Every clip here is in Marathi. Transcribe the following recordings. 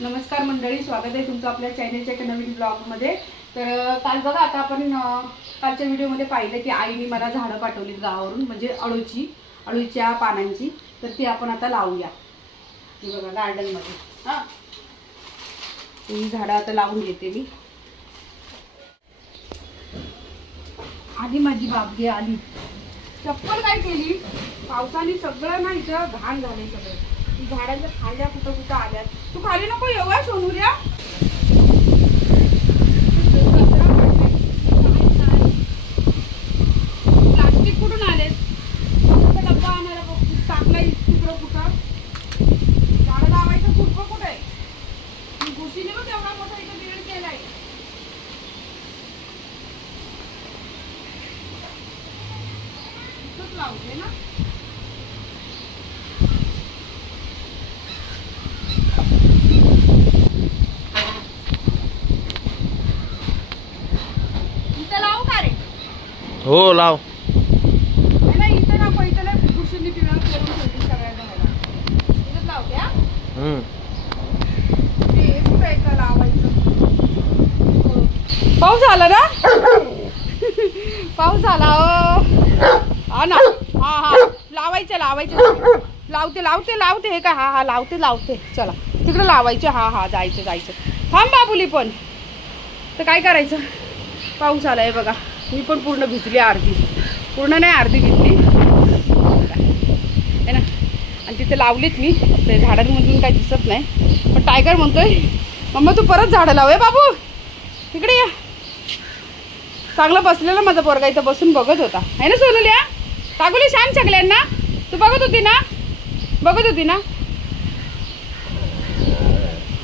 नमस्कार मंडळी, स्वागत आहे तुमचं आपल्या चॅनलच्या एका नवीन ब्लॉगमध्ये। तर काल बघा, आता आपण कालच्या व्हिडिओमध्ये पाहिलं की आईने मला झाडं पाठवलीत गावावरून, म्हणजे अळूच्या पानांची। तर ती आपण आता लावूया। हे बघा गार्डनमध्ये हां, ही झाडं आता लावून घेते मी। आधी माझी बाबगी आली, चप्पल काय केली पावसाने, सगळं ना इथं घाण झाले सगळं। झाडांच्या खाल्या कुठं आल्यात। तू खाली नको येऊ सोनूऱ्या। प्लास्टिक कुठून आले? डब्बा आणायला टाकला तिकडं कुठं। झाडं लावायचं खुरपं कुठं आहे? घुशीने बघ एवढा मोठा इथं बेड केलाय। इथंच लावते ना। हो लाव। इथं ना पैठला कुशीने पिवळा करून ठेवली सगळ्या जणांना। इथंच लावते। ते कुठं आहे का लावायचं? पाऊस आला ना, पाऊस आला हा ना। हा लावायचं लावते हे का? हा लावते चला तिकडे लावायचे। हा जायचं। थांब बाबुली पण। तर काय करायचं, पाऊस आलाय बघा। मी पण पूर्ण भिजली, पूर्ण नाही अर्धी भिजली है ना। आणि तिथे लावलीत मी, ते झाडांमधून काही दिसत नाही। पण टायगर म्हणतोय मम्मा तू परत झाडं लाव। बाबू तिकडे या। चांगलं बसलेला माझा पोरगा इथं बसून बघत होता है ना सोनुल्या। कागुली सांग सगळ्यांना, तू बघत होती ना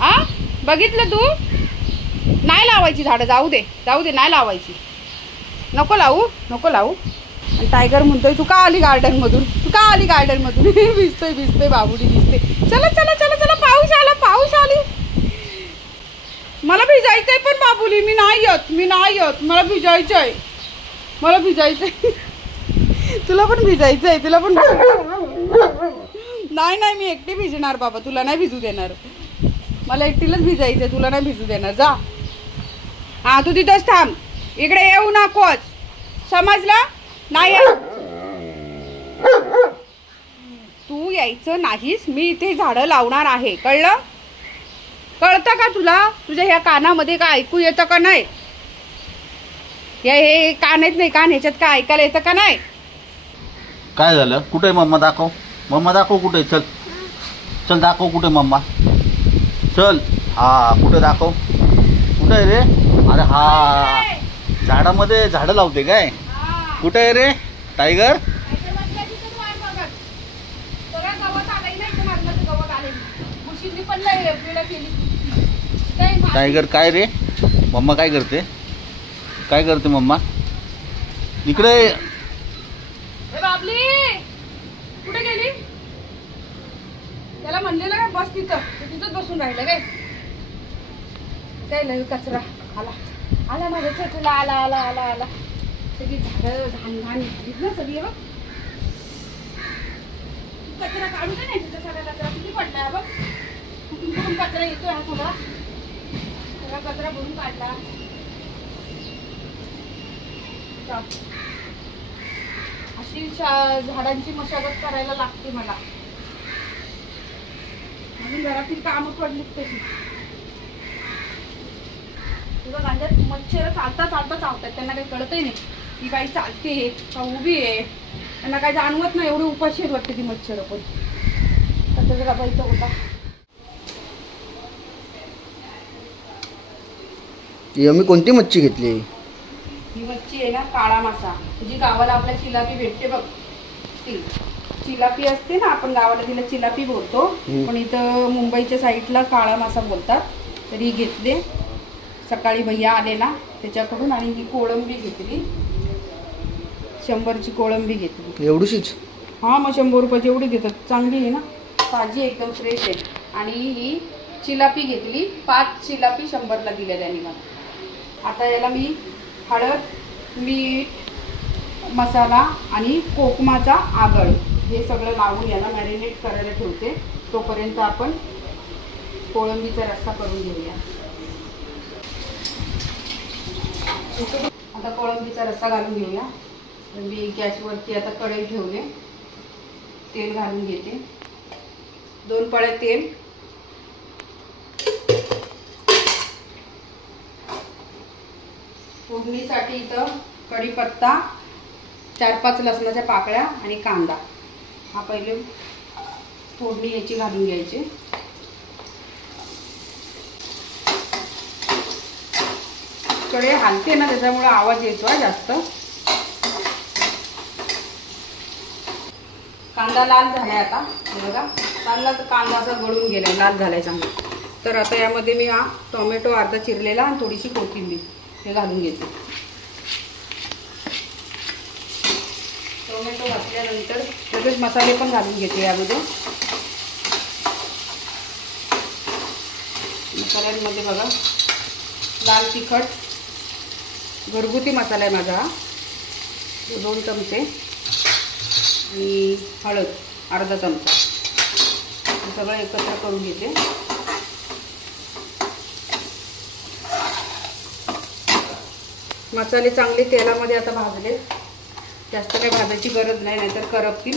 आ बघितलं तू? नाही लावायची झाडं, जाऊ दे नाही लावायची। नको लावू। आणि टायगर म्हणतोय तू का आली गार्डन मधून भिजतोय बाबुडी भिजते। चला पाऊस आली। मला भिजायचंय पण बाबुली, मी नाही येत। मला भिजायचंय तुला पण भिजायचंय, नाही मी एकटी भिजणार बाबा, तुला नाही भिजू देणार। मला एकटीलाच भिजायचंय, तुला नाही भिजू देणार। जा हा, तू तिथंच थांब, इकडे येऊ नकोस, समजलं? नाही तू यायचं नाहीस। मी इथे झाडं लावणार आहे, कळतं का तुला? तुझ्या ह्या कानामध्ये का ऐकू येतं का नाही? हे कान आहेत नाही, कान ह्याच्यात का ऐकायला येतं का नाही? काय झालं? कुठे मम्मा दाखव कुठे? चल दाखव कुठे मम्मा, चल। हा कुठे दाखव, कुठे आहे रे? अरे हा झाडामध्ये झाडं लावते काय? कुठे आहे रे टायगर? टायगर काय रे? मम्मा काय करते मम्मा? इकडे बाबली कुठे गेली? त्याला म्हणलेलं का बस तिथंच बसून राहिलं काय लय कचरा आला माझ्या छोटूला आला। सगळी झाडं घाण झालीत ना सगळी। कचरा काढू दे नाही, तिथं सगळा कचरा किती पडलाय बघ। कुठून कचरा येतोय, हा सगळा कचरा भरून काढला। अशी झाडांची मशागत करायला लागते मला। म्हणून घरातील कामं पडलीत तशी। तुझ्या गांजात मच्छर चालतात, त्यांना काही कळतही नाही की बाई चालते का उभी आहे। त्यांना काही जाणवत नाही, एवढी उपाशी वाटते ती मच्छर पण। त्याचा बाईचा होता मी कोणती मच्छी घेतली? ही मच्छी आहे ना काळा मासा, जी गावाला आपल्या चिलापी भेटते बघ, ती चिलापी असते ना, आपण गावाला तिला चिलापी बोलतो, पण इथं मुंबईच्या साईडला काळा मासा बोलतात। तरी घेतले सकाळी भैया आलेला त्याच्याकडून, आणि ही कोळंबी घेतली, 100ची कोळंबी घेतली। एवढीच? हा, मग 100 रुपयाची एवढी घेतात, चांगली आहे ना, ताजी एकदम फ्रेश आहे। आणि ही चिलापी घेतली, 5 चिलापी 100ला दिल्या त्यांनी मला। आता याला मी हळद, मीठ, मसाला आणि कोकमाचा आगळ हे सगळं लावून याला मॅरिनेट करायला ठेवते। तोपर्यंत आपण कोळंबीचा रस्सा करून घेऊया. आता कोळंबीचा रस्सा घालून घेऊया. मी गॅसवरती आता कढई ठेवले, तेल घालून घेते. 2 पळ्या तेल, फोडणीसाठी इथं कढीपत्ता, 4-5 लसणाच्या पाकळ्या आणि कांदा. हा पहिले फोडणी याची घालून घ्यायची. कढई हलते ना त्याच्यामुळे आवाज येतो जास्त. कांदा लाल झालाय आता, बघा चांगला कांदा असा गळून गेलाय, लाल झालाय चांगला. तर आता यामध्ये मी हा टोमॅटो अर्धा चिरलेला आणि थोडीशी कोथिंबीर हे घालून घेते. टोमॅटो घातल्यानंतर तसेच मसाले पण घालून घेते यामध्ये. मसाल्यांमध्ये बघा लाल तिखट, घरगुती मसाला आहे माझा हा, 2 चमचे, आणि हळद अर्धा चमचा. हे सगळं एकत्र करून घेते. मसाले चांगले तेलामध्ये आता भाजले, जास्त काही भाजायची गरज नाही, नाहीतर करपतील.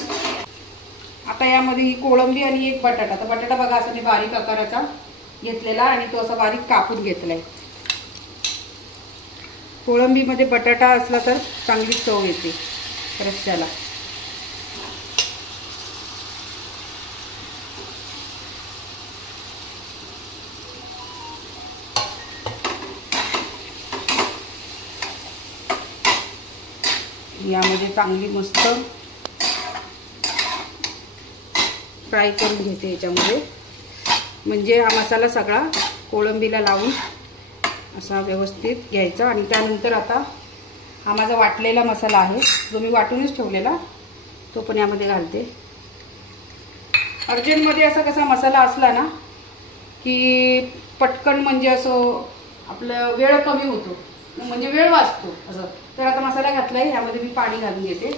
आता यामध्ये ही कोळंबी आणि एक बटाटा. तर बटाटा बघा असं मी बारीक आकाराचा घेतलेला आणि तो असा बारीक कापून घेतलाय. कोळंबीमध्ये बटाटा असला तर चांगली चव येते रस्स्याला. यामध्ये चांगली मस्त फ्राय करून घेते याच्यामध्ये, म्हणजे हा मसाला सगळा कोळंबीला लावून असा व्यवस्थित घ्यायचा. आणि त्यानंतर आता हा माझा वाटलेला मसाला आहे, जो मी वाटूनच ठेवलेला, तो पण यामध्ये घालते. अर्जंटमध्ये असा कसा मसाला असला ना की पटकन म्हणजे असं आपलं वेळ कमी होतो, म्हणजे वेळ वाचतो असं. तर आता मसाला घातला आहे, यामध्ये मी पाणी घालून घेते.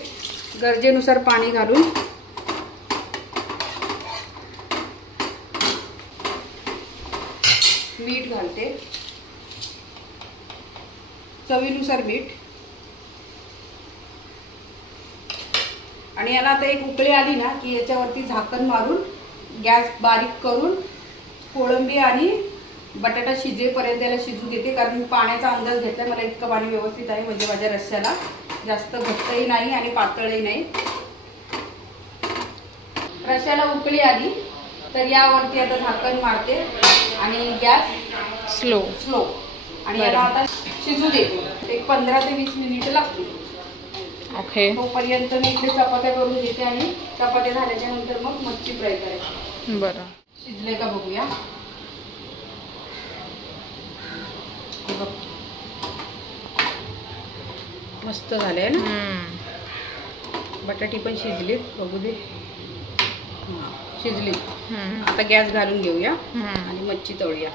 गरजेनुसार पाणी घालून मीठ घालते, चवीनुसार मीठ. आणि याला आता एक उकळी आली ना की याच्यावरती झाकण मारून गॅस बारीक करून कोळंबी आणि बटाटा शिजेपर्यंत याला शिजू देते. कारण मी पाण्याचा अंदाज घेतला, मला इतकं पाणी व्यवस्थित आहे म्हणजे माझ्या रस्स्याला जास्त घट्टही नाही आणि पातळही नाही. रस्स्याला उकळी आली तर यावरती आता झाकण मारते आणि गॅस स्लो आणि याला आता शिजू देते. एक 15 ते 20 मिनिटं लागतील. ओके. तोपर्यंत मी इकडे चपात्या करून घेते आणि चपात्या झाल्याच्या नंतर मग मच्छी फ्राय करायची. बरं, शिजले का बघूया. मस्त झाले ना. बटाटी पण शिजलीत, बघू दे. शिजली. आता गॅस घालून घेऊया आणि मच्छी तळूया.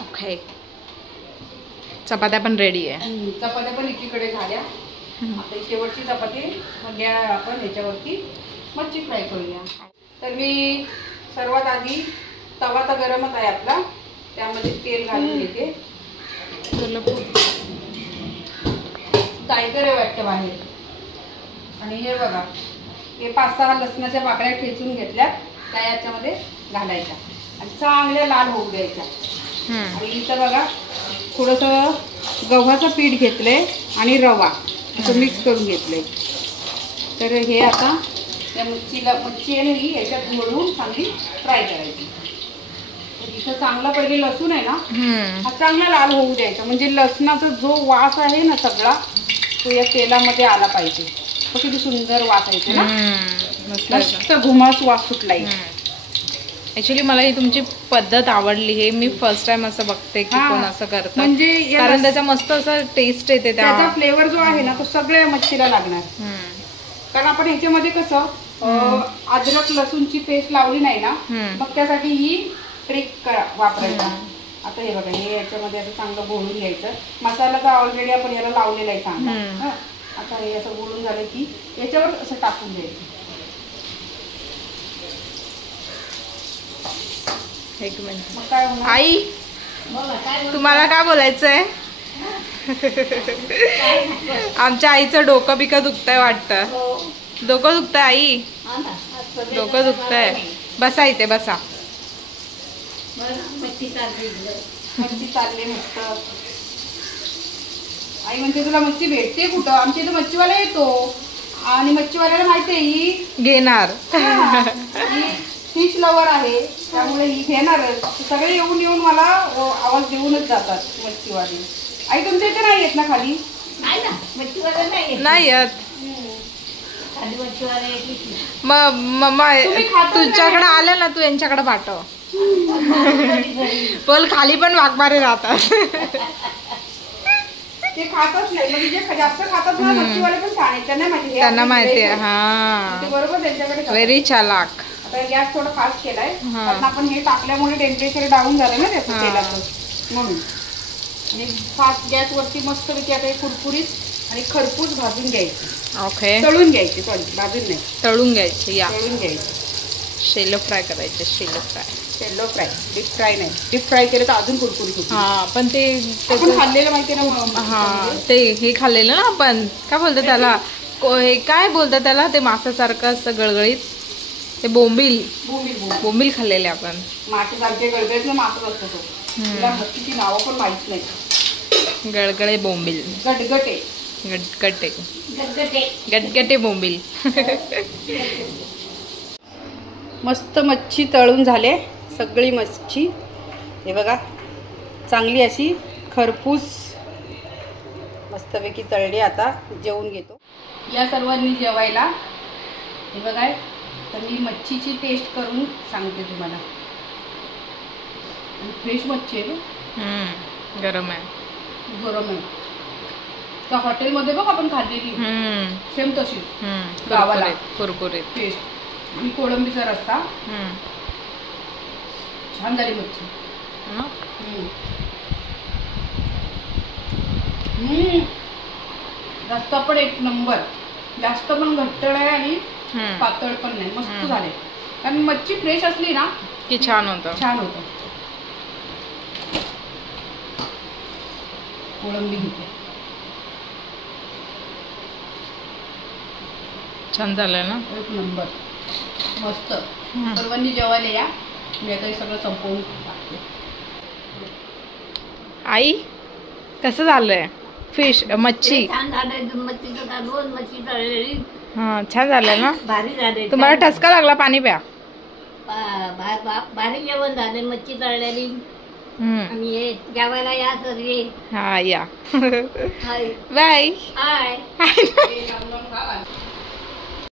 ओके. चपात्या पण रेडी आहे. चपात्या पण एकीकडे झाल्या. आता शेवटची चपाती म्हणजे आपण ह्याच्यावरती मच्छी फ्राय करूया. तर मी सर्वात आधी तवा तर गरमच आहे आपला, त्यामध्ये तेल घालून घेते. टायगर आहे वाटतं बाहेर. आणि हे बघा, हे 5-6 लसणाच्या पाकळ्या ठेचून घेतल्या, त्या याच्यामध्ये घालायच्या आणि चांगल्या लाल होऊ द्यायच्या. आणि इथं बघा थोडंसं गव्हाचं पीठ घेतलंय आणि रवा असं मिक्स करून घेतलंय. तर हे आता त्या मच्छी आहे ही याच्यात घोळून चांगली फ्राय करायची. इथं चांगला पहिले लसूण आहे ना, हा चांगला लाल होऊ द्यायचा, म्हणजे लसणाचा जो वास आहे ना सगळा तो या तेलामध्ये आला पाहिजे. किती सुंदर वास येतो ना, मस्त घुमास वास सुटलाय. ऍक्च्युली मला ही तुमची पद्धत आवडली. हे मी फर्स्ट टाइम असं बघते की कोण असं करतं, म्हणजे कारण त्याचा मस्त असं टेस्ट येते. त्याचा फ्लेवर जो आहे ना तो सगळ्या मच्छीला लागणार. कारण आपण ह्याच्यामध्ये कसं अद्रक लसूणची पेस्ट लावली नाही ना, मग त्यासाठी ही ट्रिक वापरायचा. आता हे बघा, हे याच्यामध्ये असं चांगलं घोळून घ्यायचं. मसाला तर ऑलरेडी आपण याला लावलेला आहे चांगला. आता हे असं घोळून झालं की याच्यावर असं टाकून द्यायचं. एक मिनिट. मग काय होणार? आई तुम्हाला काय बोलायचंय? आमच्या आईचं डोकं बिकं दुखतंय वाटतं. डोकं दुखतंय आई, डोकं दुखतंय. बसा इथे बसा. मच्छी चालली मस्त. आई म्हणते तुला मच्छी भेटते कुठं? आमच्या इथं मच्छीवाला येतो आणि मच्छीवाल्याला माहिती आहे ही घेणार. फिश लवर आहे, त्यामुळे ही घेणारच. सगळे येऊन येऊन मला आवाज देऊनच जातात मच्छीवाले. आई तुमच्या इथे नाही येत ना खाली? नाही येत. मग मम्मा तुझ्याकडे आलं ना, तू यांच्याकडे पाठव. बोल खाली पण वाघमारे राहतात. ते खातच नाही, म्हणजे जे जास्त खातात ना मच्छीवाले पण छान आहेत. त्यांना माहिती आहे. हा ते बरोबर त्यांच्याकडे जातात. व्हेरी चालाक. आता गॅस थोडा फास्ट केलाय, कारण आपण हे टाकल्यामुळे टेम्परेचर डाऊन झालं ना त्याचं तेलाचं, म्हणून. आणि फास्ट गॅस वरती मस्त पैकी आता हे कुरकुरीत आणि खरपूस भाजून घ्यायची. ओके. तळून घ्यायची, सॉरी भाजून नाही, तळून घ्यायचे. या तळून घ्यायची. शेलो फ्राय करायचे. Shallow fry. Shallow fry. Deep fry नाही, डीप फ्राय केलं तर अजून कुरकुरीत होतं. हा पण ते आपण खाल्लेलं माहिती ना. हा ते हे खाल्लेलं ना आपण, काय बोलतात त्याला, हे काय बोलतात त्याला, ते मासासारखं असं गळगळीत, ते बोंबील. बोंबील खाल्लेले आपण. मासेसारखे गळगळीत मासच असतो तो. तुला मच्छीची नावं पण माहित नाही. गळगळे बोंबील. गटगटे. गटगटे बोंबील. मस्त मच्छी तळून झाले, सगळी मच्छी. हे बघा चांगली अशी खरपूस मस्तपैकी तळली. आता जेवून घेतो. या सर्वांनी जेवायला. हे बघा, तर मी मच्छीची टेस्ट करून सांगते तुम्हाला. फ्रेश मच्छी आहे ना, गरम आहे. गरम आहे. त्या हॉटेलमध्ये बघ आपण खाल्लेली सेम तशी गावाला कुरकुरीत टेस्ट. आणि कोळंबीचा रस्सा छान झाली मच्छी. रस्सा पण एक नंबर. जास्त पण घट्ट नाही आणि पातळ पण नाही, मस्त झाले. कारण मच्छी फ्रेश असली ना की छान होतं. छान होतं. कोळंबी घेते. छान झालं ना, एक नंबर मस्त. सर्वांनी जेवायला या. मी आता हे सगळं संपवून टाकते. आई कसं झालंय फिश मच्छी? छान झालंय. दोन मच्छी तळलेली हा छान झालंय ना. भारी झाले. तुम्हाला ठसका लागला, पाणी प्या. भारी जेवण झाले. मच्छी तळलेली. आणि हे जेवायला या सर्व. हा या. Hi bye. हाय.